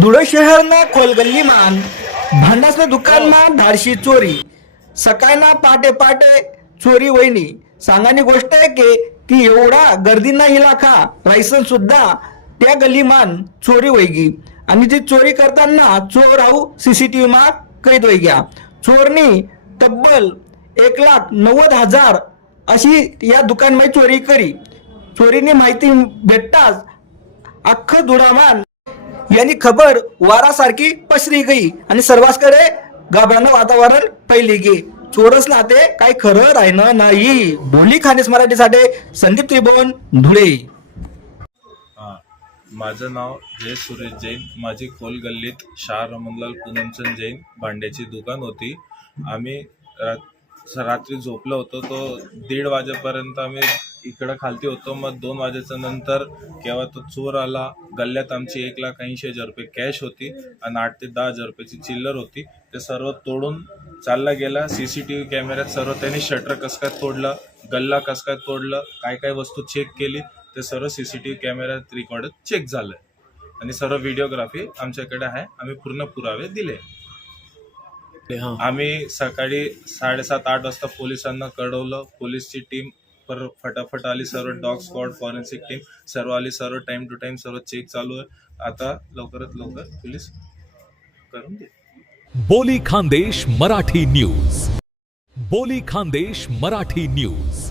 धुळे शहરના खोलगल्लीમાં ભાંડાસના દુકાનમાં धाडशी चोरी सकाळना पाटे पाटे चोरी वहिनी सांगानी गोष्ट आहे की एवढा गर्दीना इलाका रायसन सुद्धा त्या गल्लीमान चोरी वैगी आणि ती चोरी करताना चोर आऊ सीसीटीव्ही मा कैद वै गया. चोरनी तब्बल 1,90,000 अशी या दुकानमध्ये चोरी करी. चोरीनी माहिती भेटताच अख्खं धुळामान यांनी खबर वारासारखी पसरी गई आणि सर्वांकडे घाबरणाचं वातावरण फैली गे. चोरस नाते काही खरं राहिलं नाही. बोली खानेस मराठीसाठी संदीप त्रिभुवन, धुळे. माझं नाव जय सुरेश जैन. माझी खोल गल्लीत शाह रमणलाल पूनमचंद जैन भांड्याची दुकान होती. आम्ही रात्री झोपलो होतो. तो 1:30 वाजेपर्यंत आम्ही इकडं खालती होतो. मग 2 वाजेच्या नंतर केव्हा तो चोर आला. गल्ल्यात आमची 1,80,000 रुपये कॅश होती आणि 8 ते 10,000 रुपयाची चिल्लर होती. ते सर्व तोडून चालला गेला. सीसीटीव्ही कॅमेऱ्यात सर्व त्यांनी शटर कसं काय तोडलं, गल्ला कसं काय तोडलं, काय काय वस्तू चेक केली, ते सर्व सीसीटीव्ही कॅमेऱ्यात रेकॉर्ड चेक झालंय आणि सर्व व्हिडिओग्राफी आमच्याकडे आहे. आम्ही पूर्ण पुरावे दिले. आम्ही सकाळी 7:30-8 वाजता पोलिसांना कळवलं. पोलीसची टीम फटाफट आली. सर्व डॉग स्क्वॉड, फॉरेन्सिक टीम सर्व आली. सर्व टाइम टू टाइम सर्व चेक चालू आहे. आता लवकरात लवकर पोलीस करून दे. बोली खानदेश मराठी न्यूज. बोली खानदेश मराठी न्यूज.